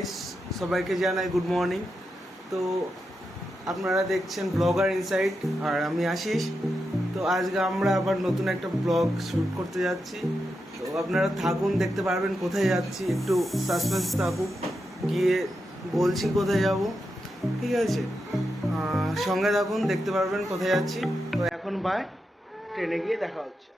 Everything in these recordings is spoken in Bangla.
গাইস, সবাইকে জানাই গুড মর্নিং। তো আপনারা দেখছেন ব্লগার ইনসাইট আর আমি আশিস। তো আজকে আমরা আবার নতুন একটা ব্লগ শ্যুট করতে যাচ্ছি। তো আপনারা থাকুন, দেখতে পারবেন কোথায় যাচ্ছি, একটু সাসপেন্স থাকুক, গিয়ে বলছি কোথায় যাব, ঠিক আছে? সঙ্গে থাকুন, দেখতে পারবেন কোথায় যাচ্ছি। তো এখন বাই, ট্রেনে গিয়ে দেখা হচ্ছে।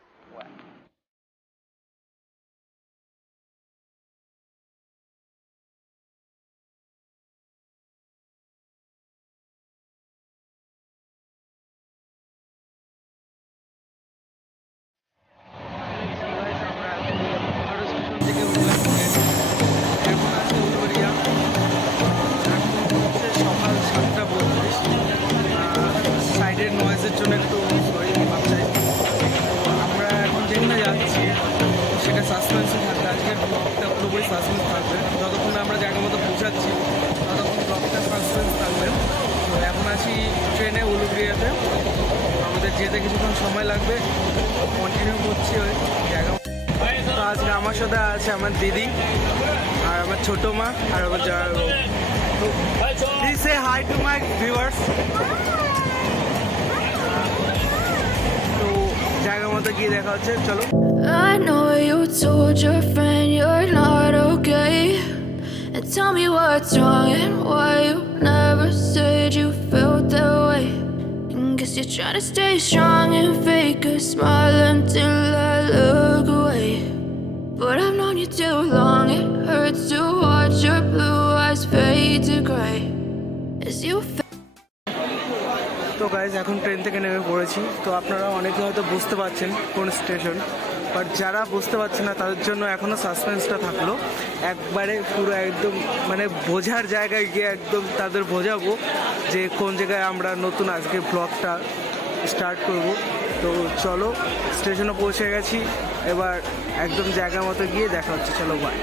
সকাল 7:32। সাইডের নয়েজের জন্য একটু সরি বাচ্চাই। তো আমরা এখন যেখানে যাচ্ছি সেটা সাসপেন্সে থাকবে। আজকের ব্লগটা পুরোপুরি সাসপেন্স থাকবে। যতক্ষণ আমরা জায়গা মতো পৌঁছাচ্ছি ততক্ষণ ব্লগটা সাসপেন্স থাকবে। তো এখন আছি ট্রেনে উলুবেড়িয়াতে। আমাদের যেতে কিছুক্ষণ সময় লাগবে, কন্টিনিউ করছি ওই জায়গা। তো আজকে আমার সাথে আছে আমার দিদি আর আমার ছোটো মা আর আমার জামাইবাবু। Please say hi to my viewers. তো জায়গা মতো গিয়ে দেখা হচ্ছে, চলো। I know you told your friend you're not okay, and tell me what's wrong and why you never said you felt that way. And guess you're trying to stay strong and fake a smile until I look away. But I've known you too long, it hurts to watch your blue eyes fade to gray as you তো গাইজ, এখন ট্রেন থেকে নেমে পড়েছি। তো আপনারা অনেকে হয়তো বুঝতে পারছেন কোন স্টেশন, বাট যারা বুঝতে পারছেন না তাদের জন্য এখনও সাসপেন্সটা থাকলো। একবারে পুরো একদম মানে বোঝার জায়গায় গিয়ে একদম তাদের বোঝাবো যে কোন জায়গায় আমরা নতুন আজকে ব্লগটা স্টার্ট করব। তো চলো, স্টেশনে পৌঁছে গেছি, এবার একদম জায়গা মতো গিয়ে দেখা হচ্ছে, চলো বাই।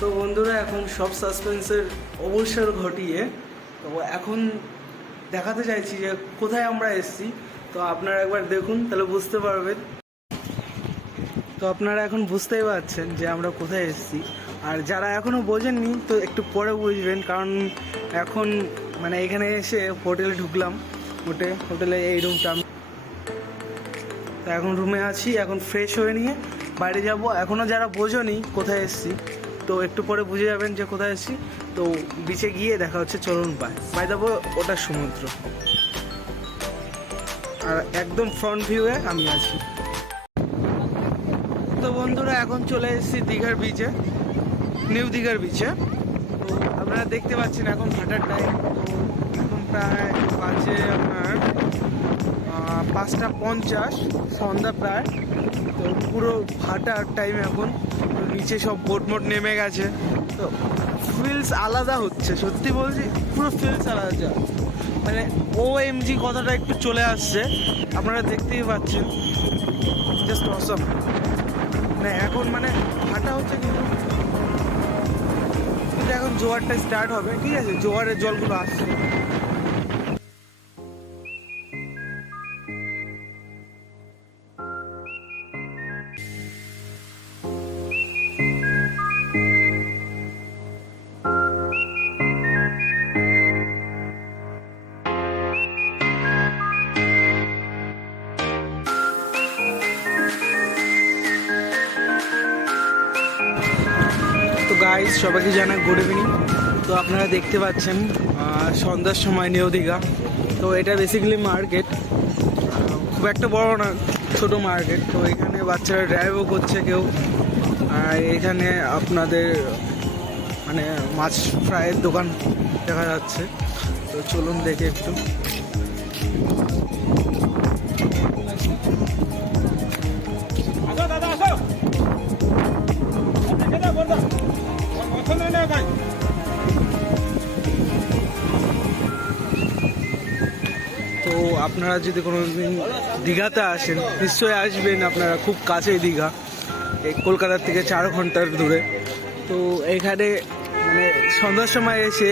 তো বন্ধুরা, এখন সব সাসপেন্সের অবসর ঘটিয়ে তো এখন দেখাতে চাইছি যে কোথায় আমরা এসেছি। তো আপনারা একবার দেখুন, তাহলে বুঝতে পারবেন। তো আপনারা এখন বুঝতেই পারছেন যে আমরা কোথায় এসেছি। আর যারা এখনও বোঝেননি তো একটু পরে বুঝবেন, কারণ এখন মানে এখানে এসে হোটেলে ঢুকলাম। হোটেলে এই রুমটা, তো এখন রুমে আছি। এখন ফ্রেশ হয়ে নিয়ে বাইরে যাব। এখনও যারা বোঝোনি কোথায় এসেছি তো একটু পরে বুঝে যাবেন যে কোথায় এসেছি। তো বিচে গিয়ে দেখা হচ্ছে, চলুন বাই যাবো। ওটা সমুদ্র আর একদম ফ্রন্ট ভিউয়ে আমি আছি। তো বন্ধুরা, এখন চলে এসেছি দীঘার বিচে, নিউ দীঘার বিচে। তো আপনারা দেখতে পাচ্ছেন এখন ভাটার টাইম। তো এখন প্রায় বাজে আপনার 5:50, সন্ধ্যা প্রায়। তো পুরো ভাটার টাইম এখন। তো নিচে সব বোট নেমে গেছে। তো ফিলস আলাদা হচ্ছে, সত্যি বলছি, পুরো ফিলস আলাদা। মানে OMG কথাটা একটু চলে আসছে, আপনারা দেখতেই পাচ্ছেন। জাস্ট অসম। মানে এখন মানে ভাটা হচ্ছে, কিন্তু এখন জোয়ারটা স্টার্ট হবে, ঠিক আছে? জোয়ারের জলগুলো আসছে। তো গাইজ, সবাইকে জানাই গুড ইভিনিং। তো আপনারা দেখতে পাচ্ছেন সন্ধ্যার সময় নিউ দীঘা। তো এটা বেসিক্যালি মার্কেট, খুব একটা বড় না, ছোট মার্কেট। তো এখানে বাচ্চারা ড্রাইভও করছে কেউ। আর এখানে আপনাদের মানে মাছ ফ্রাইয়ের দোকান দেখা যাচ্ছে। তো চলুন দেখে একটু। তো আপনারা যদি কোনো দিন দীঘাতে আসেন, নিশ্চয়ই আসবেন। আপনারা খুব কাছেই দীঘা, এই কলকাতার থেকে 4 ঘন্টার দূরে। তো এখানে মানে সন্ধ্যার সময় এসে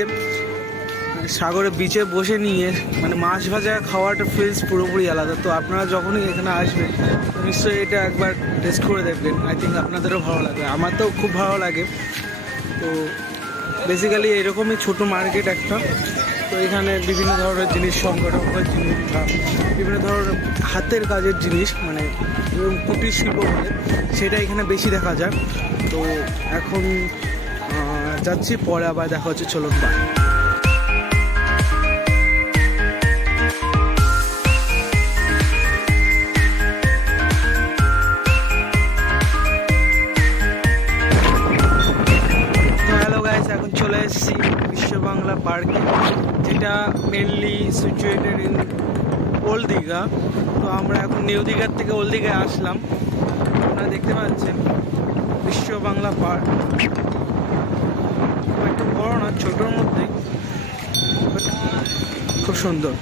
সাগরে বিচে বসে নিয়ে মানে মাছ ভাজা খাওয়াটা ফিলস পুরোপুরি আলাদা। তো আপনারা যখনই এখানে আসবেন নিশ্চয়ই এটা একবার টেস্ট করে দেখবেন। আই থিঙ্ক আপনাদেরও ভালো লাগবে, আমার তো খুব ভালো লাগে। তো বেসিক্যালি এরকমই ছোট মার্কেট একটা। তো এখানে বিভিন্ন ধরনের জিনিস, সংগঠনের জিনিস বা বিভিন্ন ধরনের হাতের কাজের জিনিস, মানে কুটির শিল্প বলে, সেটা এখানে বেশি দেখা যায়। তো এখন যাচ্ছি, পরে আবার দেখা হচ্ছে, চলুন বাই। এখন চলে এসেছি বিশ্ব বাংলা পার্কে, যেটা mainly situated in old Digha. তো আমরা এখন নিউ দীঘার থেকে ওল্ড দীঘায় আসলাম। আপনারা দেখতে পাচ্ছেন বিশ্ব বাংলা পার্ক, একটু বড় না, ছোটোর মধ্যে, খুব সুন্দর।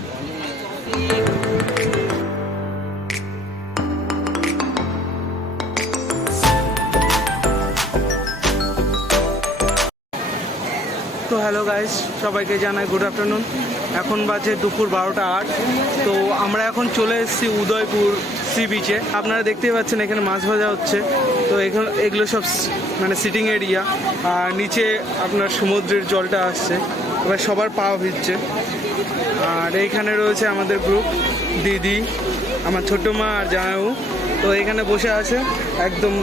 তো হ্যালো গাইস, সবাইকে জানাই গুড আফটারনুন। এখন বাজে দুপুর 12টা 8। তো আমরা এখন চলে এসেছি উদয়পুর সি বিচে। আপনারা দেখতেই পাচ্ছেন এখানে মাছ ভাজা হচ্ছে। তো এগুলো সব মানে সিটিং এরিয়া, আর নিচে আপনার সমুদ্রের জলটা আসছে, এবার সবার পা ভিজছে। আর এইখানে রয়েছে আমাদের গ্রুপ, দিদি, আমার ছোটো মা আর জামাইবাবু। তো এখানে বসে আছে, একদম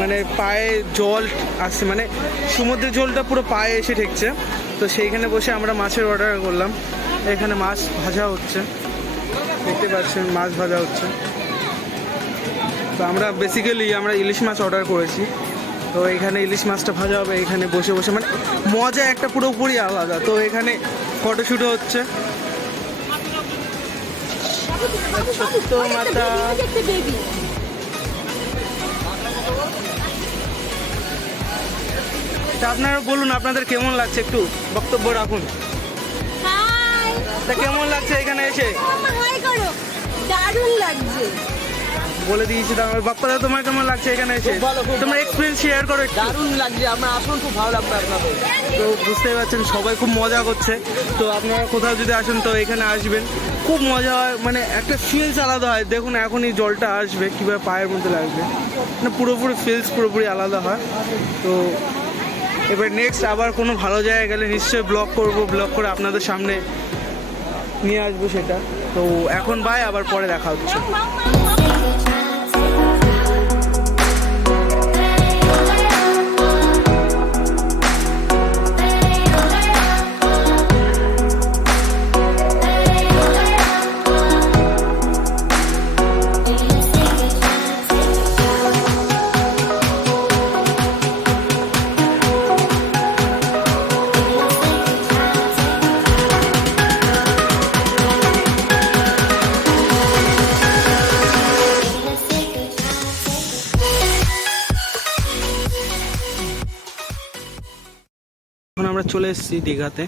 মানে পায়ে জল আসছে, মানে সমুদ্রের জলটা পুরো পায়ে এসে ঠেকছে। তো সেইখানে বসে আমরা মাছের অর্ডার করলাম। এখানে মাছ ভাজা হচ্ছে, দেখতে পাচ্ছেন মাছ ভাজা হচ্ছে। তো আমরা বেসিক্যালি ইলিশ মাছ অর্ডার করেছি। তো এখানে ইলিশ মাছটা ভাজা হবে এখানে বসে বসে, মানে মজা একটা পুরোপুরি আলাদা। তো এখানে ফটোশ্যুটও হচ্ছে। ছোট্ট মাথা, তা আপনারা বলুন আপনাদের কেমন লাগছে, একটু বক্তব্য রাখুন। তা কেমন লাগছে এখানে এসে? দারুণ লাগছে, বলে দিয়েছি তো আমার বাপ্পাদা, তোমার কেমন লাগছে এখানে এসে? তোমার এক্সপিরিয়েন্স শেয়ার করো। দারুণ লাগছে, আমরা আসুন, খুব ভালো লাগবে আপনাদের। তো বুঝতেই পারছেন সবাই খুব মজা করছে। তো আপনারা কোথাও যদি আসেন তো এখানে আসবেন, খুব মজা হয়, মানে একটা ফিলস আলাদা হয়। দেখুন এখনই জলটা আসবে, কীভাবে পায়ের মধ্যে লাগবে, মানে পুরোপুরি ফিলস পুরোপুরি আলাদা হয়। তো এবার নেক্সট আবার কোনো ভালো জায়গায় গেলে নিশ্চয়ই ব্লগ করব, ব্লগ করে আপনাদের সামনে নিয়ে আসবো সেটা। তো এখন বাই, আবার পরে দেখা হচ্ছে। এখন আমরা চলে এসেছি দীঘাতে।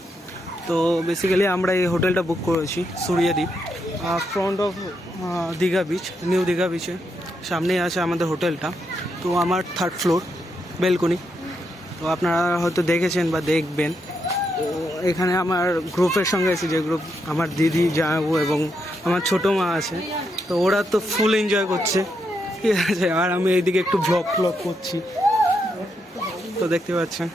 তো বেসিক্যালি আমরা এই হোটেলটা বুক করেছি, Suryadweep, front of Digha beach, new Digha বিচে সামনেই আছে আমাদের হোটেলটা। তো আমার 3rd ফ্লোর, বেলকনি। তো আপনারা হয়তো দেখেছেন বা দেখবেন। তো এখানে আমার গ্রুপের সঙ্গে এসেছি, যে গ্রুপ আমার দিদি, জামাইবাবু এবং আমার ছোটো মা আছে। তো ওরা তো ফুল এনজয় করছে, ঠিক আছে। আর আমি এইদিকে একটু ব্লগ করছি, তো দেখতে পাচ্ছেন।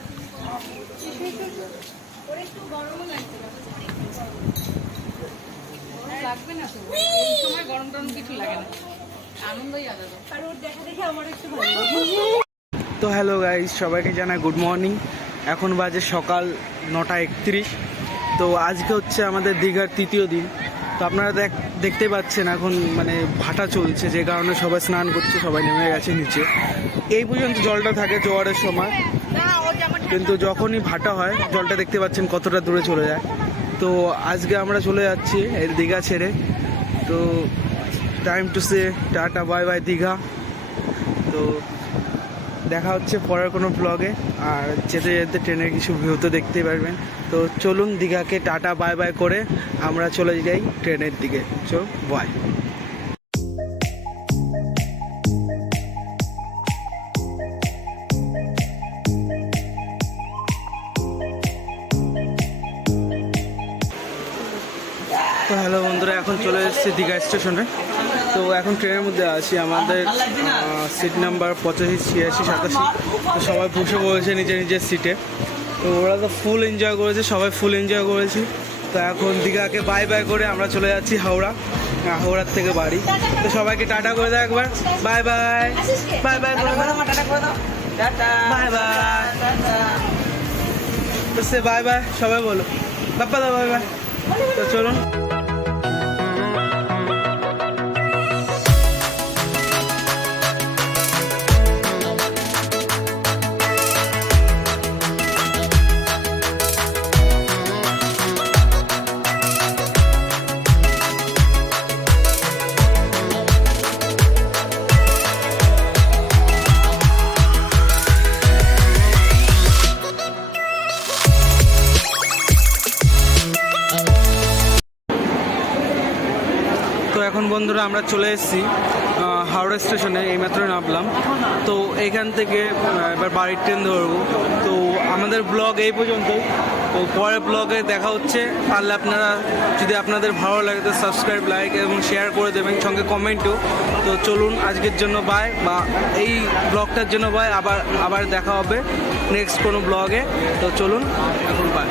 তো হ্যালো গাইস, সবাইকে জানাই গুড মর্নিং। এখন বাজে সকাল 9:31। তো আজকে হচ্ছে আমাদের দীঘার 3য় দিন। তো আপনারা দেখতে পাচ্ছেন এখন মানে ভাটা চলছে, যে কারণে সবাই স্নান করছে, সবাই নেমে গেছে নিচে। এই পর্যন্ত জলটা থাকে জোয়ারের সময়, কিন্তু যখনই ভাটা হয় জলটা দেখতে পাচ্ছেন কতটা দূরে চলে যায়। তো আজকে আমরা চলে যাচ্ছি এই দীঘা ছেড়ে। তো time to say tata bye bye Digha. তো দেখা হচ্ছে পরের কোনো ব্লগে, আর যেতে যেতে ট্রেনের কিছু ভিউ তো দেখতেই পারবেন। তো চলুন দীঘাকে টাটা বাই বাই করে আমরা চলে যাই ট্রেনের দিকে। চো বাই। তো হ্যালো বন্ধুরা, এখন চলে এসেছি দীঘা স্টেশনে। তো এখন ট্রেনের মধ্যে আছি, আমাদের সিট নাম্বার 85, 86, 87। তো সবাই বসে পড়েছে নিজের নিজের সিটে। তো ওরা তো ফুল এনজয় করেছে, সবাই ফুল এনজয় করেছি। তো এখন দীঘাকে বাই বাই করে আমরা চলে যাচ্ছি হাওড়া, হাওড়ার থেকে বাড়ি। তো সবাইকে টাটা করে দাও একবার, bye bye bye bye bye bye. তো সে বাই বাই সবাই বলো, বাপ্পা দা বাই বাই। তো চলুন। তো এখন বন্ধুরা আমরা চলে এসেছি হাওড়া স্টেশনে, এইমাত্র নামলাম। তো এখান থেকে এবার বাড়ির ট্রেন ধরবো। তো আমাদের ব্লগ এই পর্যন্তই। তো পরের ব্লগে দেখা হচ্ছে। পারলে আপনারা যদি আপনাদের ভালো লাগে তো সাবস্ক্রাইব, লাইক এবং শেয়ার করে দেবেন, সঙ্গে কমেন্টও। তো চলুন, আজকের জন্য বাই, বা এই ব্লগটার জন্য বাই। আবার দেখা হবে নেক্সট কোনো ব্লগে। তো চলুন, এখন বাই।